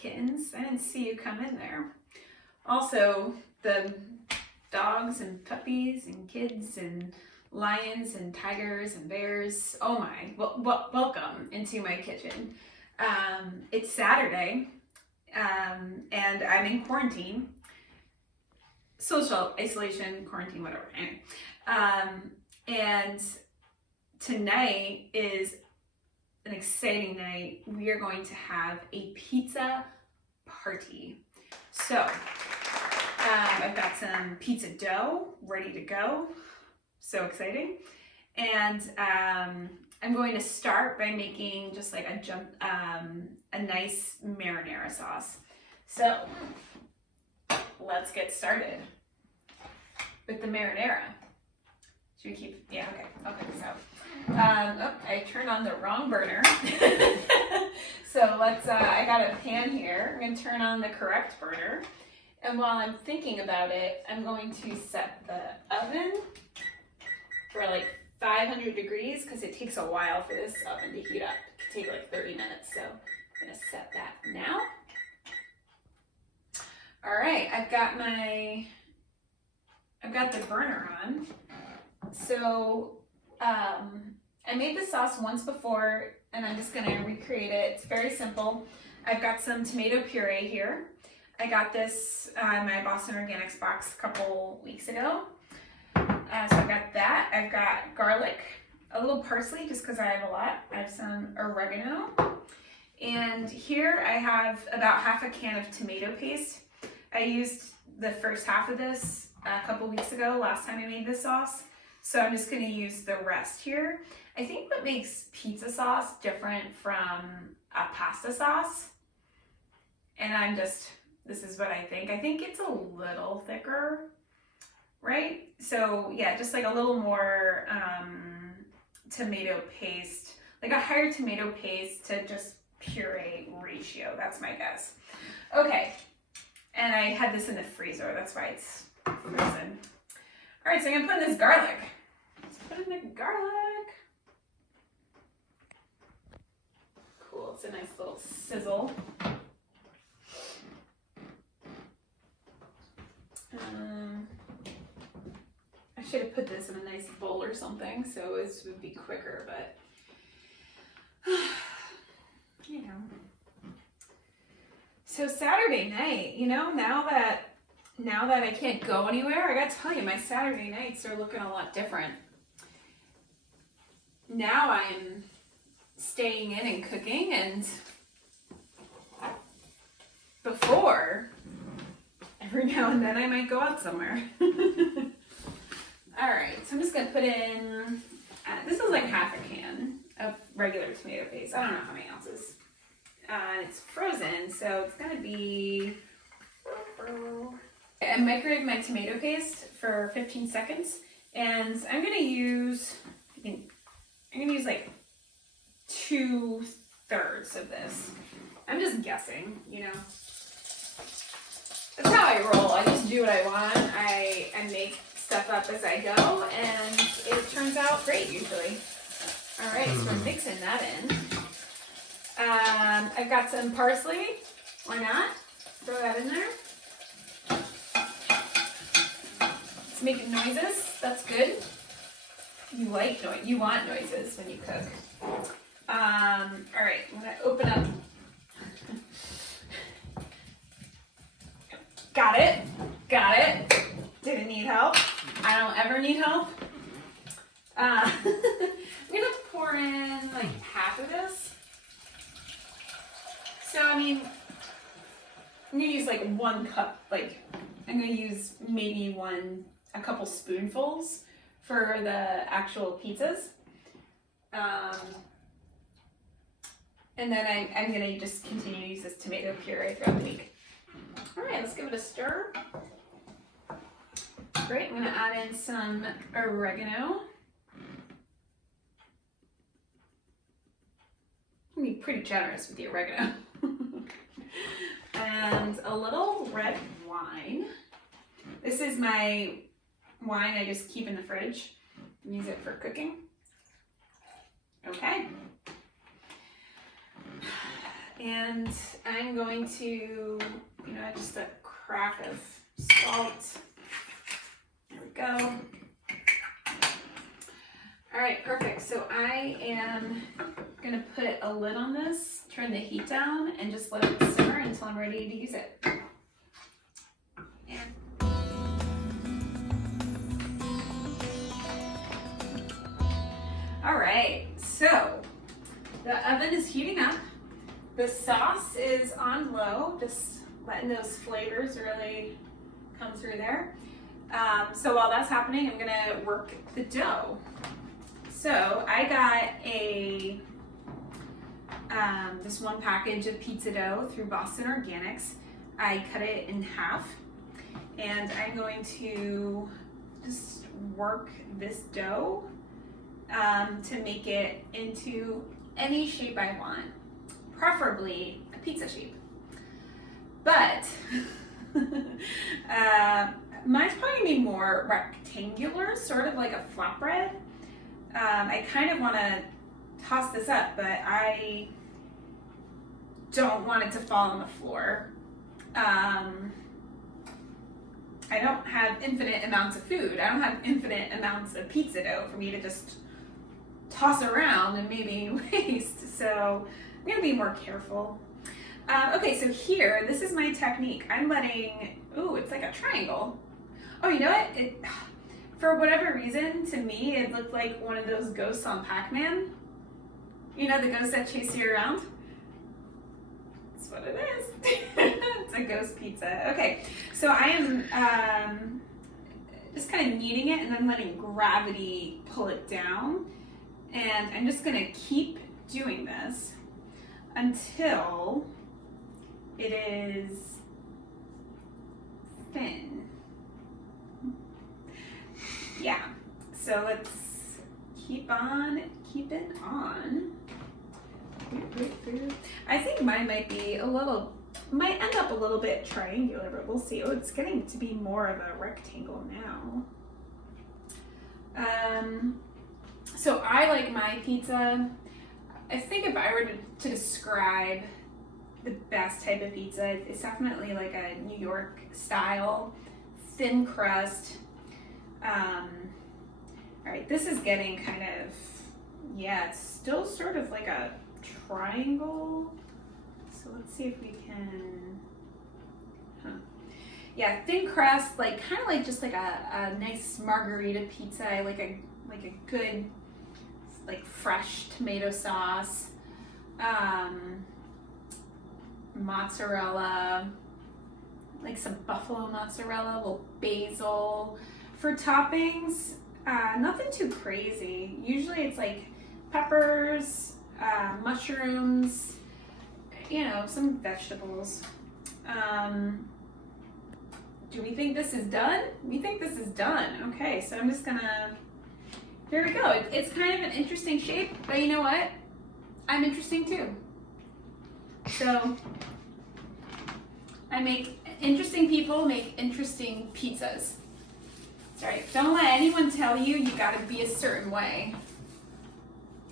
kittens. I didn't see you come in there. Also, the dogs and puppies and kids and lions and tigers and bears. Oh my, welcome into my kitchen. It's Saturday, and I'm in quarantine. Social isolation, quarantine, whatever. Anyway. And tonight is an exciting night. We are going to have a pizza party. So I've got some pizza dough ready to go. So exciting. And I'm going to start by making just like a nice marinara sauce. So let's get started with the marinara. Should we keep, yeah, okay, so, I turned on the wrong burner. So let's, I got a pan here. I'm gonna turn on the correct burner. And while I'm thinking about it, I'm going to set the oven for like 500 degrees because it takes a while for this oven to heat up. It can take like 30 minutes, so I'm gonna set that now. All right, I've got the burner on. So I made this sauce once before and I'm just gonna recreate it. It's very simple. I've got some tomato puree here. I got this in my Boston Organics box a couple weeks ago. So I've got that. I've got garlic, a little parsley just because I have a lot. I have some oregano. And here I have about half a can of tomato paste. I used the first half of this a couple weeks ago, last time I made this sauce. So I'm just gonna use the rest here. I think what makes pizza sauce different from a pasta sauce, and this is what I think. I think it's a little thicker, right? So yeah, just like a little more tomato paste, like a higher tomato paste to just puree ratio. That's my guess. Okay, and I had this in the freezer. That's why it's frozen. All right, so I'm gonna put in this garlic. Let's put in the garlic. Cool, it's a nice little sizzle. I should have put this in a nice bowl or something so this would be quicker, but you know. So Saturday night, you know, now that I can't go anywhere, I gotta tell you, my Saturday nights are looking a lot different. Now I'm staying in and cooking, and before, every now and then I might go out somewhere. All right, so I'm just gonna put in, this is like half a can of regular tomato paste. I don't know how many ounces. It's frozen, so it's gonna be, I microwave my tomato paste for 15 seconds, and I'm gonna use like 2/3 of this. I'm just guessing, you know. That's how I roll. I just do what I want. I make stuff up as I go, and it turns out great usually. All right, so we're mixing that in. I've got some parsley. Why not? Throw that in there. It's making noises. That's good. You like noise. You want noises when you cook. All right, I'm gonna open up. Got it. Didn't need help. I don't ever need help. I'm gonna pour in like half of this. So I mean, I'm gonna use like 1 cup. Like I'm gonna use maybe a couple spoonfuls for the actual pizzas. And then I'm gonna just continue to use this tomato puree throughout the week. All right, let's give it a stir. Great, I'm gonna add in some oregano. I'm gonna be pretty generous with the oregano. And a little red wine. This is my wine I just keep in the fridge and use it for cooking. Okay. And I'm going to, you know, just a crack of salt. There we go. All right, perfect. So I am gonna put a lid on this, turn the heat down, and just let it simmer until I'm ready to use it. All right, so the oven is heating up. The sauce is on low, just letting those flavors really come through there. So while that's happening, I'm gonna work the dough. So I got this one package of pizza dough through Boston Organics. I cut it in half, and I'm going to just work this dough to make it into any shape I want, preferably a pizza shape. But mine's probably gonna be more rectangular, sort of like a flatbread. I kind of want to toss this up, but I don't want it to fall on the floor. I don't have infinite amounts of food. I don't have infinite amounts of pizza dough for me to just toss around and maybe waste. So I'm going to be more careful. Okay, so here, this is my technique. I'm letting, ooh, it's like a triangle. Oh, you know what? For whatever reason, to me, it looked like one of those ghosts on Pac-Man. You know, the ghosts that chase you around? That's what it is. It's a ghost pizza. Okay, so I am just kind of kneading it and then letting gravity pull it down. And I'm just gonna keep doing this until it is thin. Yeah, so let's keep on keeping on. I think mine might end up a little bit triangular, but we'll see. Oh, it's getting to be more of a rectangle now. So I like my pizza. I think if I were to describe the best type of pizza, it's definitely like a New York style, thin crust. All right, this is getting kind of, yeah, it's still sort of like a triangle. So let's see if we can, yeah, thin crust, like kind of like just like a nice margarita pizza, like a good, like fresh tomato sauce, mozzarella, like some buffalo mozzarella, a little basil. For toppings, nothing too crazy. Usually it's like peppers, mushrooms, you know, some vegetables. Do we think this is done? We think this is done. Okay, so I'm just gonna, here we go. It's kind of an interesting shape, but you know what? I'm interesting too. So interesting people make interesting pizzas. Sorry, don't let anyone tell you gotta be a certain way.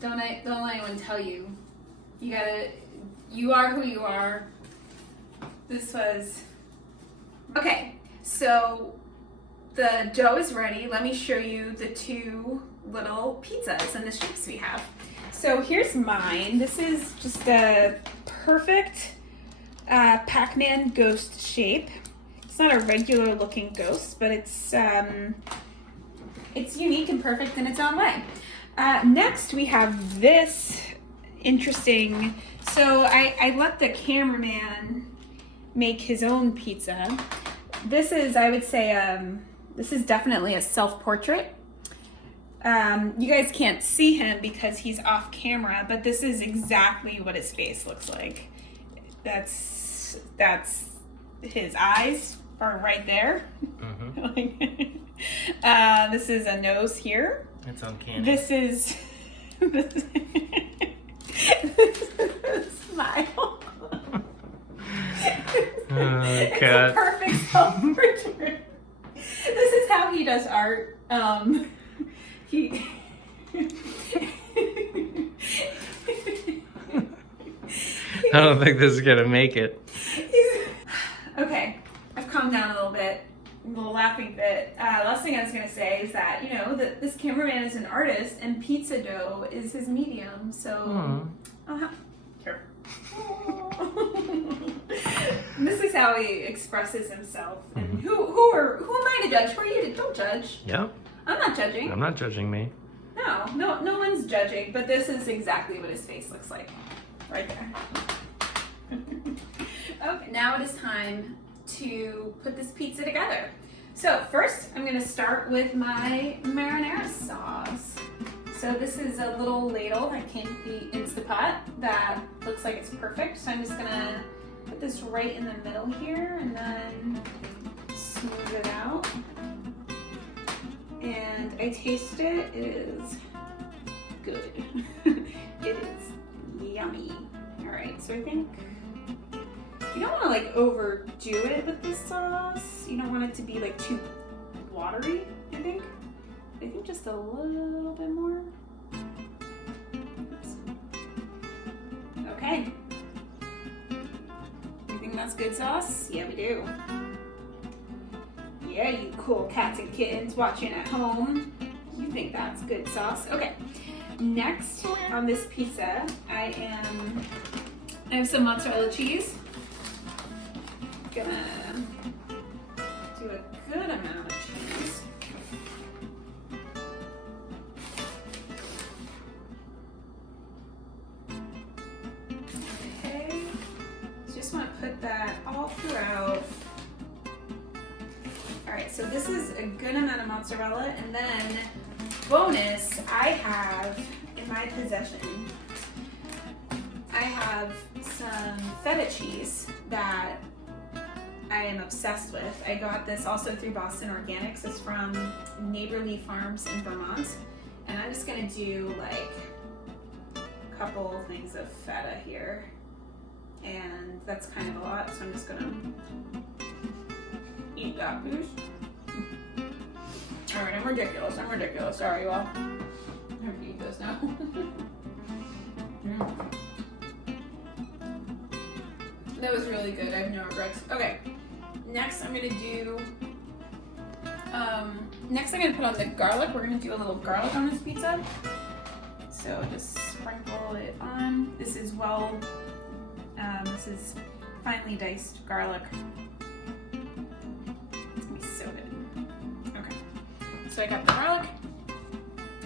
Don't let anyone tell you. You are who you are. This was, okay, so the dough is ready. Let me show you the two little pizzas and the shapes we have. So here's mine. This is just a perfect Pac-Man ghost shape. It's not a regular looking ghost, but it's unique and perfect in its own way. Next we have this interesting, so I let the cameraman make his own pizza. This is, I would say, this is definitely a self-portrait. You guys can't see him because he's off camera, but this is exactly what his face looks like. That's his eyes are right there. Mm-hmm. This is a nose here. It's uncanny. This is this is a smile. It's a perfect self-portrait. This is how he does art. I don't think this is gonna make it. Okay, I've calmed down a little bit. A little laughing fit. Last thing I was gonna say is that, you know, that this cameraman is an artist and pizza dough is his medium, so I'll have here. This is how he expresses himself. And who am I to judge? Who are you to don't judge? Yeah. I'm not judging. I'm not judging me. No one's judging, but this is exactly what his face looks like. Right there. Okay, now it is time to put this pizza together. So first, I'm gonna start with my marinara sauce. So this is a little ladle that came with the Instapot that looks like it's perfect. So I'm just gonna put this right in the middle here and then smooth it out. And I taste it. It is good. It is yummy. All right, so I think you don't want to like overdo it with this sauce. You don't want it to be like too watery, I think just a little bit more. Oops. Okay. You think that's good sauce? Yeah, we do. Yeah, you cool cats and kittens watching at home. You think that's good sauce. Okay. Next on this pizza, I have some mozzarella cheese. Gonna do a good amount of cheese. Okay, just want to put that all throughout. All right, so this is a good amount of mozzarella, and then bonus, I have in my possession, I have some feta cheese that I am obsessed with. I got this also through Boston Organics. It's from Neighborly Farms in Vermont. And I'm just gonna do like a couple things of feta here. And that's kind of a lot, so I'm just gonna eat that piece. All right, I'm ridiculous. Sorry, you all. I'm gonna eat this now. That was really good. I have no regrets. Okay, next I'm gonna do. Next I'm gonna put on the garlic. We're gonna do a little garlic on this pizza. So just sprinkle it on. This is this is finely diced garlic. It's gonna be so good. Okay, so I got the garlic.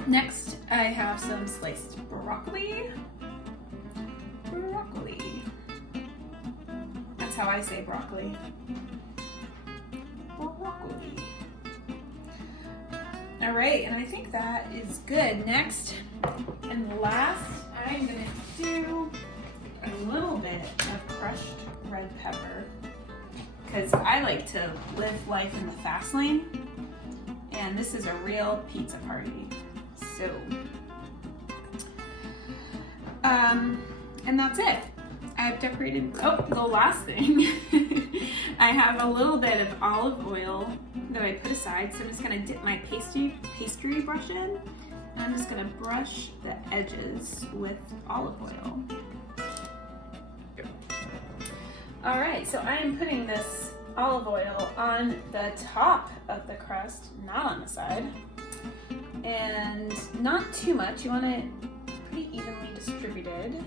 Next, I have some sliced broccoli. That's how I say broccoli. Broccoli. All right, and I think that is good. Next and last, I'm gonna do a little bit of crushed red pepper because I like to live life in the fast lane, and this is a real pizza party. So, and that's it. I've decorated, the last thing, I have a little bit of olive oil that I put aside, so I'm just gonna dip my pastry brush in, and I'm just gonna brush the edges with olive oil. All right, so I am putting this olive oil on the top of the crust, not on the side, and not too much. You want it pretty evenly distributed.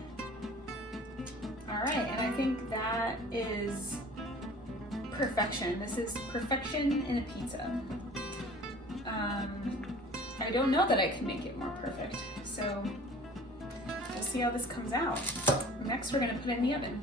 All right, and I think that is perfection. This is perfection in a pizza. I don't know that I can make it more perfect, so we'll see how this comes out. Next, we're gonna put it in the oven.